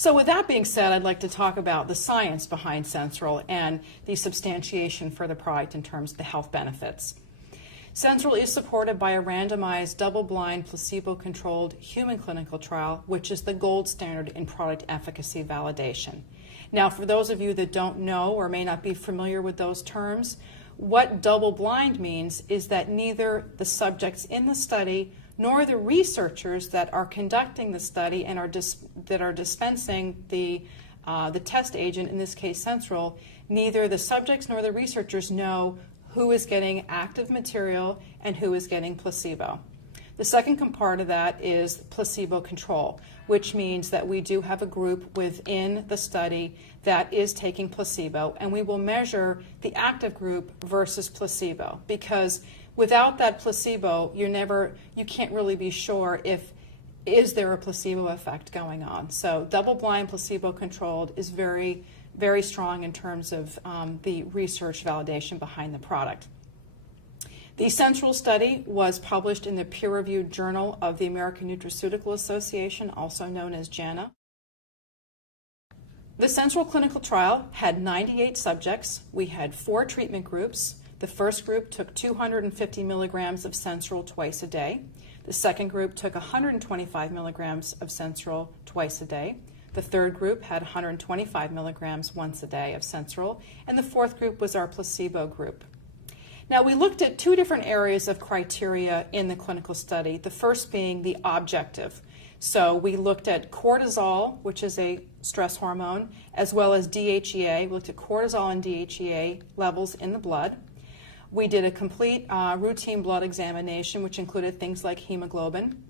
So with that being said, I'd like to talk about the science behind Sensoril and the substantiation for the product in terms of the health benefits. Sensoril is supported by a randomized, double-blind, placebo-controlled human clinical trial, which is the gold standard in product efficacy validation. Now, for those of you that don't know or may not be familiar with those terms, what double-blind means is that neither the subjects in the study nor the researchers that are conducting the study and that are dispensing the test agent, in this case Sensoril, neither the subjects nor the researchers know who is getting active material and who is getting placebo. The second part of that is placebo control, which means that we do have a group within the study that is taking placebo, and we will measure the active group versus placebo, because without that placebo, you can't really be sure is there a placebo effect going on. So double-blind, placebo-controlled is very, very strong in terms of the research validation behind the product. The Sensoril study was published in the peer-reviewed Journal of the American Nutraceutical Association, also known as JANA. The Sensoril clinical trial had 98 subjects. We had 4 treatment groups. The first group took 250 milligrams of Sensoril twice a day. The second group took 125 milligrams of Sensoril twice a day. The third group had 125 milligrams once a day of Sensoril, and the fourth group was our placebo group. Now, we looked at 2 different areas of criteria in the clinical study, the first being the objective. So we looked at cortisol, which is a stress hormone, as well as DHEA. We looked at cortisol and DHEA levels in the blood. We did a complete routine blood examination, which included things like hemoglobin.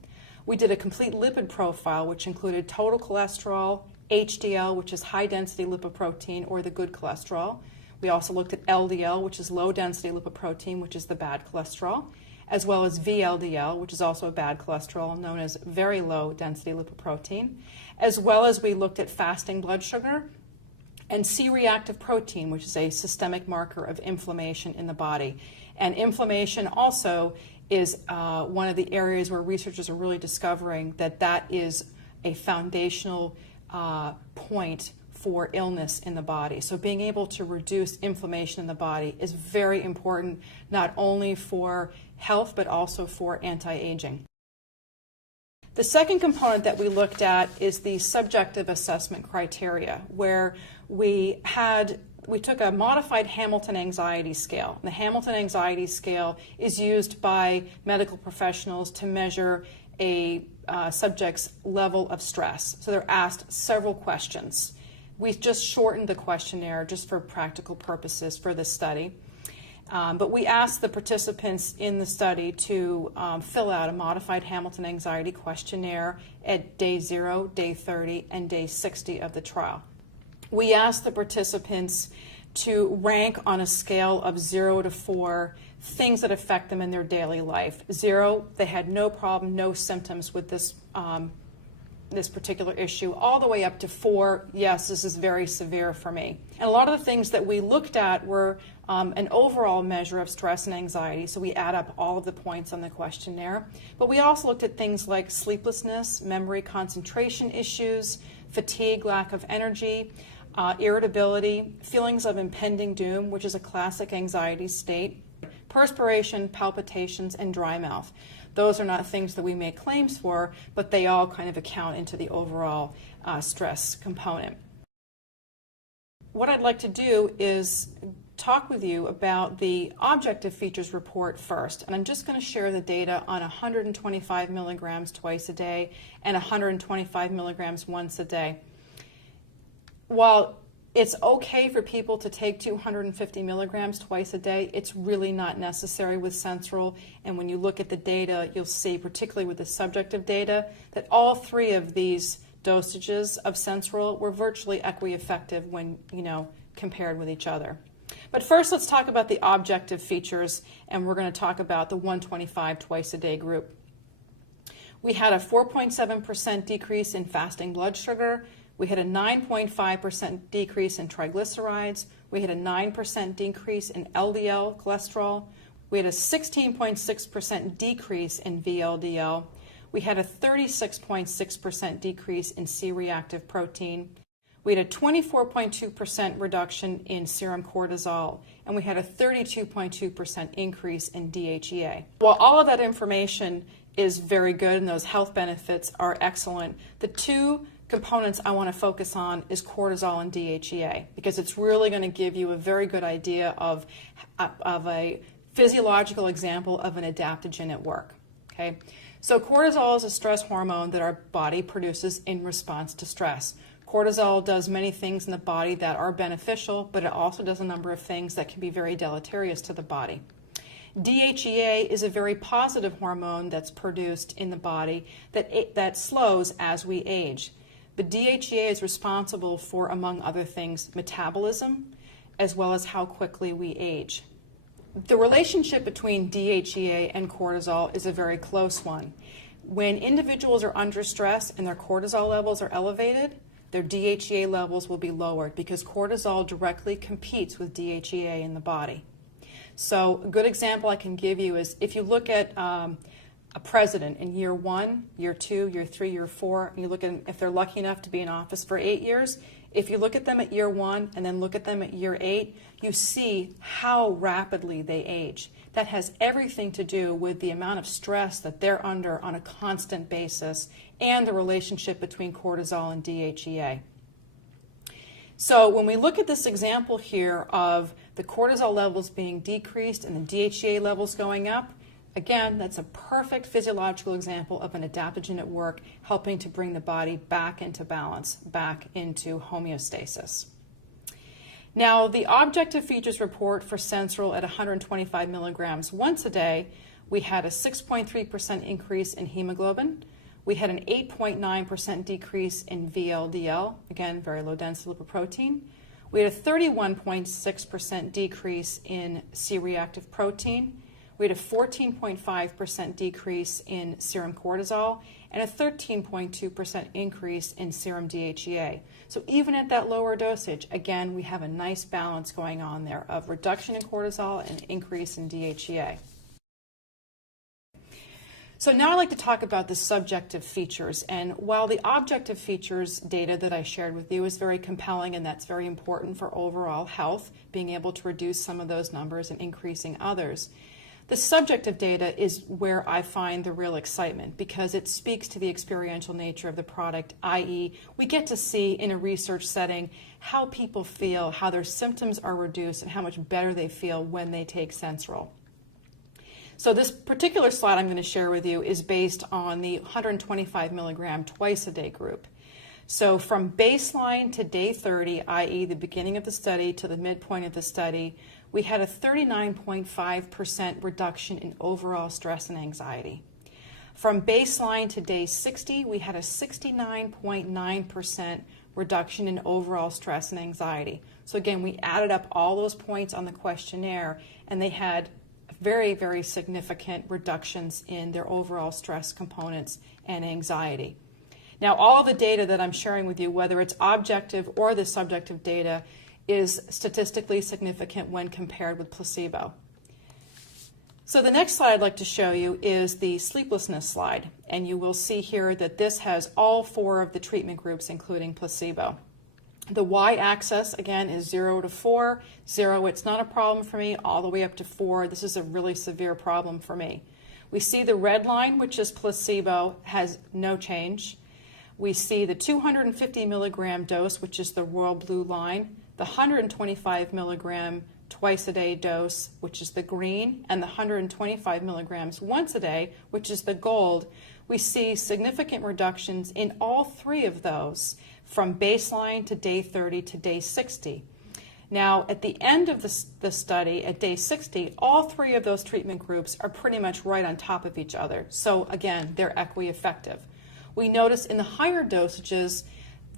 We did a complete lipid profile, which included total cholesterol, HDL, which is high-density lipoprotein, or the good cholesterol. We also looked at LDL, which is low-density lipoprotein, which is the bad cholesterol, as well as VLDL, which is also a bad cholesterol, known as very low-density lipoprotein, as well as we looked at fasting blood sugar and C-reactive protein, which is a systemic marker of inflammation in the body. And inflammation also is one of the areas where researchers are really discovering that is a foundational point for illness in the body. So being able to reduce inflammation in the body is very important, not only for health, but also for anti-aging. The second component that we looked at is the subjective assessment criteria, where we took a modified Hamilton Anxiety Scale. The Hamilton Anxiety Scale is used by medical professionals to measure a subject's level of stress. So they're asked several questions. We just shortened the questionnaire just for practical purposes for this study. But we asked the participants in the study to fill out a modified Hamilton Anxiety Questionnaire at day 0, day 30, and day 60 of the trial. We asked the participants to rank on a scale of 0 to 4 things that affect them in their daily life. 0, they had no problem, no symptoms with this particular issue, all the way up to 4, yes, this is very severe for me. And a lot of the things that we looked at were an overall measure of stress and anxiety, so we add up all of the points on the questionnaire. But we also looked at things like sleeplessness, memory concentration issues, fatigue, lack of energy, irritability, feelings of impending doom, which is a classic anxiety state, perspiration, palpitations, and dry mouth. Those are not things that we make claims for, but they all kind of account into the overall stress component. What I'd like to do is talk with you about the objective features report first, and I'm just going to share the data on 125 milligrams twice a day and 125 milligrams once a day. While it's okay for people to take 250 milligrams twice a day, it's really not necessary with Sensoril. And when you look at the data, you'll see, particularly with the subjective data, that all 3 of these dosages of Sensoril were virtually equi-effective when, compared with each other. But first, let's talk about the objective features, and we're going to talk about the 125 twice a day group. We had a 4.7% decrease in fasting blood sugar. We had a 9.5% decrease in triglycerides. We had a 9% decrease in LDL cholesterol. We had a 16.6% decrease in VLDL. we had a 36.6% decrease in C-reactive protein. We had a 24.2% reduction in serum cortisol, and we had a 32.2% increase in DHEA. While all of that information is very good and those health benefits are excellent, the two components I want to focus on is cortisol and DHEA, because it's really going to give you a very good idea of a physiological example of an adaptogen at work. Okay? So cortisol is a stress hormone that our body produces in response to stress. Cortisol does many things in the body that are beneficial, but it also does a number of things that can be very deleterious to the body. DHEA is a very positive hormone that's produced in the body that slows as we age. But DHEA is responsible for, among other things, metabolism, as well as how quickly we age. The relationship between DHEA and cortisol is a very close one. When individuals are under stress and their cortisol levels are elevated, their DHEA levels will be lowered because cortisol directly competes with DHEA in the body. So a good example I can give you is if you look at a president in year 1, year 2, year 3, year 4, and you look at if they're lucky enough to be in office for 8 years, if you look at them at year 1 and then look at them at year 8, you see how rapidly they age. That has everything to do with the amount of stress that they're under on a constant basis and the relationship between cortisol and DHEA. So when we look at this example here of the cortisol levels being decreased and the DHEA levels going up, again, that's a perfect physiological example of an adaptogen at work helping to bring the body back into balance, back into homeostasis. Now, the objective features report for Sensoril at 125 milligrams once a day, we had a 6.3% increase in hemoglobin. We had an 8.9% decrease in VLDL, again, very low density lipoprotein. We had a 31.6% decrease in C-reactive protein. We had a 14.5% decrease in serum cortisol and a 13.2% increase in serum DHEA. So even at that lower dosage, again, we have a nice balance going on there of reduction in cortisol and increase in DHEA. So now I'd like to talk about the subjective features. And while the objective features data that I shared with you is very compelling and that's very important for overall health, being able to reduce some of those numbers and increasing others, the subjective data is where I find the real excitement because it speaks to the experiential nature of the product, i.e. we get to see in a research setting how people feel, how their symptoms are reduced, and how much better they feel when they take Sensoril. So this particular slide I'm going to share with you is based on the 125 milligram twice a day group. So from baseline to day 30, i.e. the beginning of the study to the midpoint of the study, we had a 39.5% reduction in overall stress and anxiety. From baseline to day 60, we had a 69.9% reduction in overall stress and anxiety. So again, we added up all those points on the questionnaire, and they had very, very significant reductions in their overall stress components and anxiety. Now, all the data that I'm sharing with you, whether it's objective or the subjective data, is statistically significant when compared with placebo. So the next slide I'd like to show you is the sleeplessness slide, and you will see here that this has all 4 of the treatment groups, including placebo. The y-axis, again, is 0 to 4. 0, it's not a problem for me, all the way up to 4. This is a really severe problem for me. We see the red line, which is placebo, has no change. We see the 250 milligram dose, which is the royal blue line, the 125 milligram twice a day dose, which is the green, and the 125 milligrams once a day, which is the gold. We see significant reductions in all 3 of those from baseline to day 30 to day 60. Now, at the end of the study, at day 60, all 3 of those treatment groups are pretty much right on top of each other. So again, they're equi-effective. We notice in the higher dosages,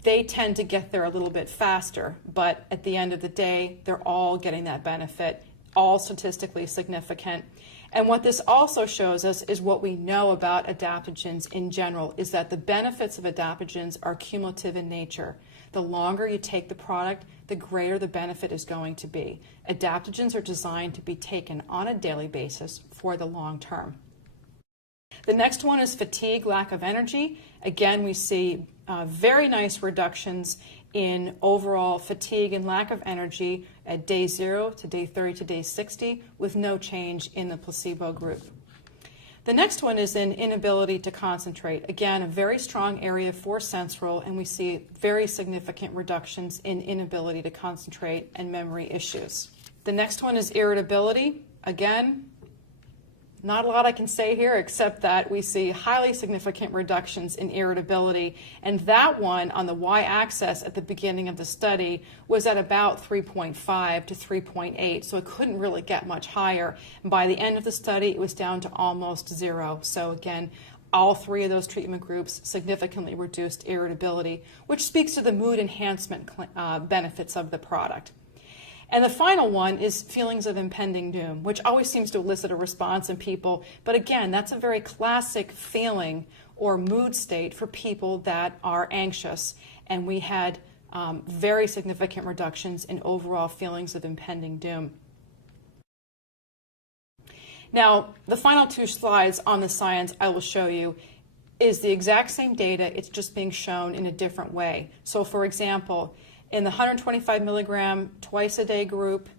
they tend to get there a little bit faster, but at the end of the day, they're all getting that benefit, all statistically significant. And what this also shows us is what we know about adaptogens in general, is that the benefits of adaptogens are cumulative in nature. The longer you take the product, the greater the benefit is going to be. Adaptogens are designed to be taken on a daily basis for the long term. The next one is fatigue, lack of energy. Again, we see very nice reductions in overall fatigue and lack of energy at day 0 to day 30 to day 60 with no change in the placebo group. The next one is in inability to concentrate. Again, a very strong area for Sensoril, and we see very significant reductions in inability to concentrate and memory issues. The next one is irritability. Again, not a lot I can say here except that we see highly significant reductions in irritability, and that one on the y-axis at the beginning of the study was at about 3.5 to 3.8, so it couldn't really get much higher. And by the end of the study, it was down to almost 0. So again, all 3 of those treatment groups significantly reduced irritability, which speaks to the mood enhancement benefits of the product. And the final one is feelings of impending doom, which always seems to elicit a response in people. But again, that's a very classic feeling or mood state for people that are anxious. And we had very significant reductions in overall feelings of impending doom. Now, the final 2 slides on the science I will show you is the exact same data. It's just being shown in a different way. So, for example, in the 125 milligram twice a day group,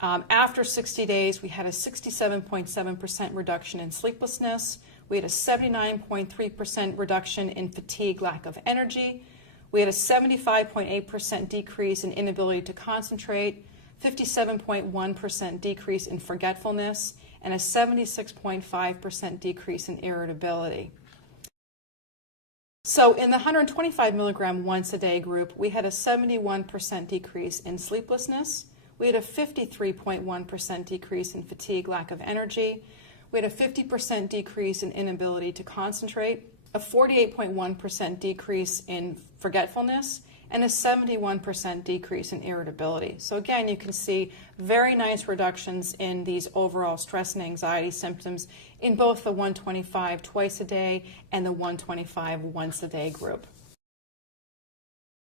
after 60 days, we had a 67.7% reduction in sleeplessness. We had a 79.3% reduction in fatigue, lack of energy. We had a 75.8% decrease in inability to concentrate, 57.1% decrease in forgetfulness, and a 76.5% decrease in irritability. So in the 125 milligram once a day group, we had a 71% decrease in sleeplessness. We had a 53.1% decrease in fatigue, lack of energy. We had a 50% decrease in inability to concentrate, a 48.1% decrease in forgetfulness, and a 71% decrease in irritability. So again, you can see very nice reductions in these overall stress and anxiety symptoms in both the 125 twice a day and the 125 once a day group.